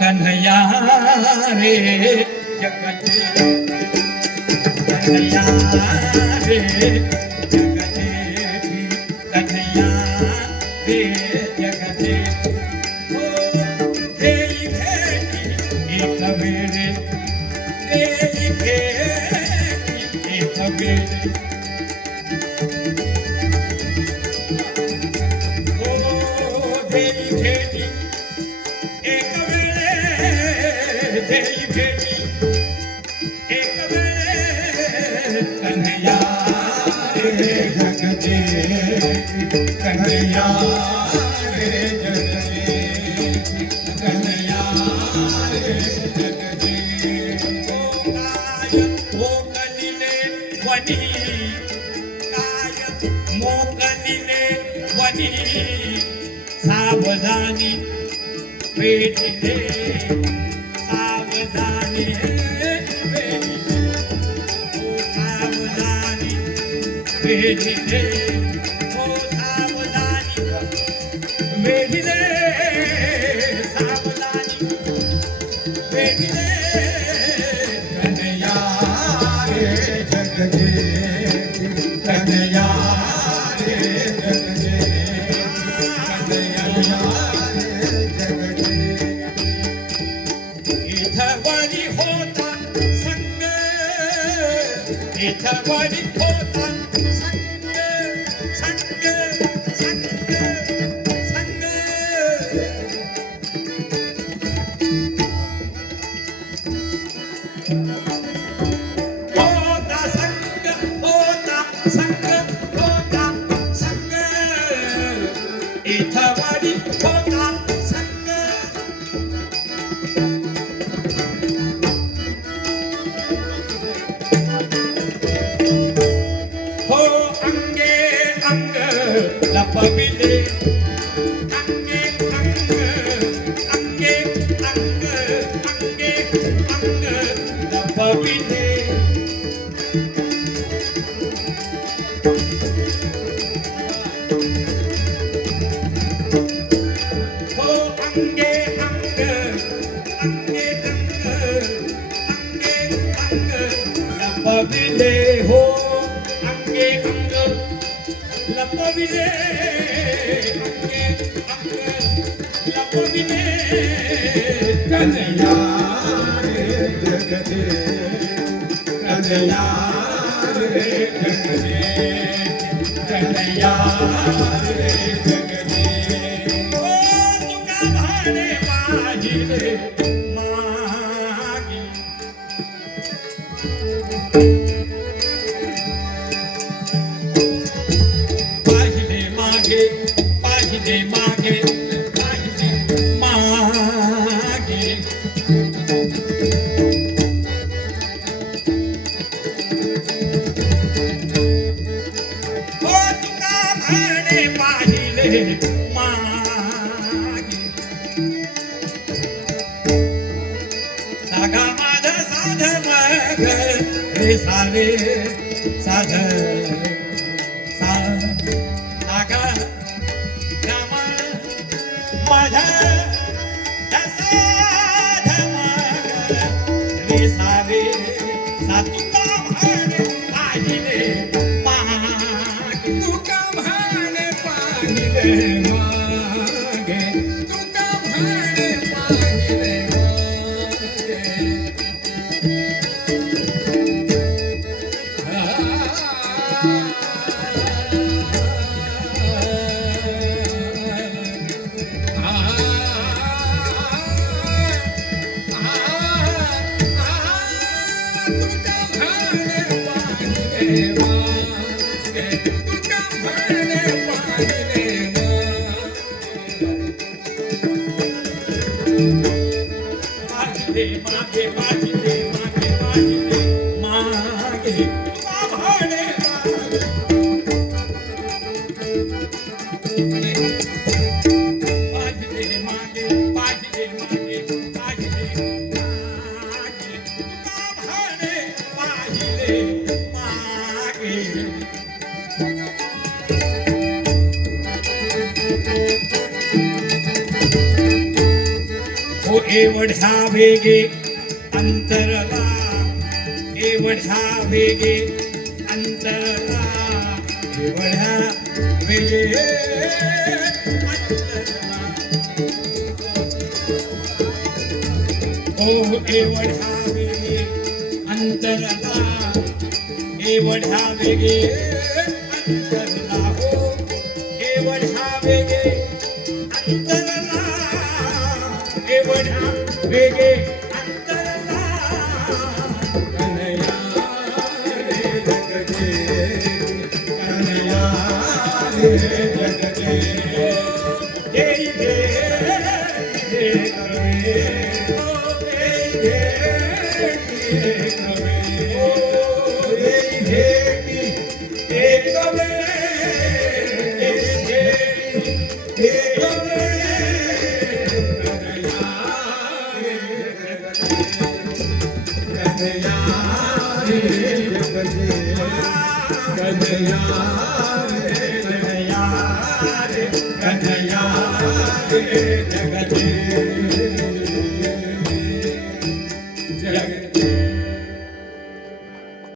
कन्हैया रे जगते कन्हैया रे जगते कन्हैया रे जगते ओ देई भेटी एक बेरे देई भेटी एक बेरे ओ देई भेटी एक बेरे देई भेटी एक बेरे कन्हैया रे जगते कन्हैया रे जगते कन्हैया रे जगते ओ मोकलिले वनी काय मोकलिले वनी सावधानी पेटिले सावधानी पेटिले ओ सावधानी पेटिले ओ सावधानी पेटिले सावधानी पेटिले कन्हैया रे जगते कन्हैया रे जगते कन्हैया इथवरी होता संग इथवरी होता संग संग संग संग होता संग होता संग होता संग इथवरी होता संग हो अंगे अंग लपविले अंगे अंग अंगे अंग अंगे अंग लपविले हो अंगे अंग अंगे अंग अंगे अंग लपविले हो अंगे अंग लपविले अंगे अंग लपविले कन्हैया रे जगते कन्हैया रे जगते कन्हैया रे जगते ओ तुका भाणे पाहिले मागी पाहिले मागे पाहिले मागे पाहिले मागे हो तुका भाणे पाहिले मागे सागा माझ साध मग रे सारे साध सागा रामा माझा साध मग रे सारे सातुका भाणे पाहिले मागे तुका भाणे पाहिले मागे तुका भाणे पाहिले मागे पाहिले मागे पाहिले मागे तुका भाणे पाहिले मागे पाहिले मागे पाहिले मागे तुका भाणे पाहिले मागे एवढ्या वेगे अंतरला एवढ्या वेगे अंतरला एवढ्या वेगे अंतरला ओ एवढ्या वेगे अंतरला एवढ्या वेगे अंतरला हो एवढ्या वेगे अंतरला एवढ्या वेगे अंतरला कन्हैया रे जगदे कन्हैया रे जगदे जय जय जय कवे ओ जय जय जय कवे ओ जय जय जय कवे जय जय जय कवे कन्हैया रे जगदे कन्हैया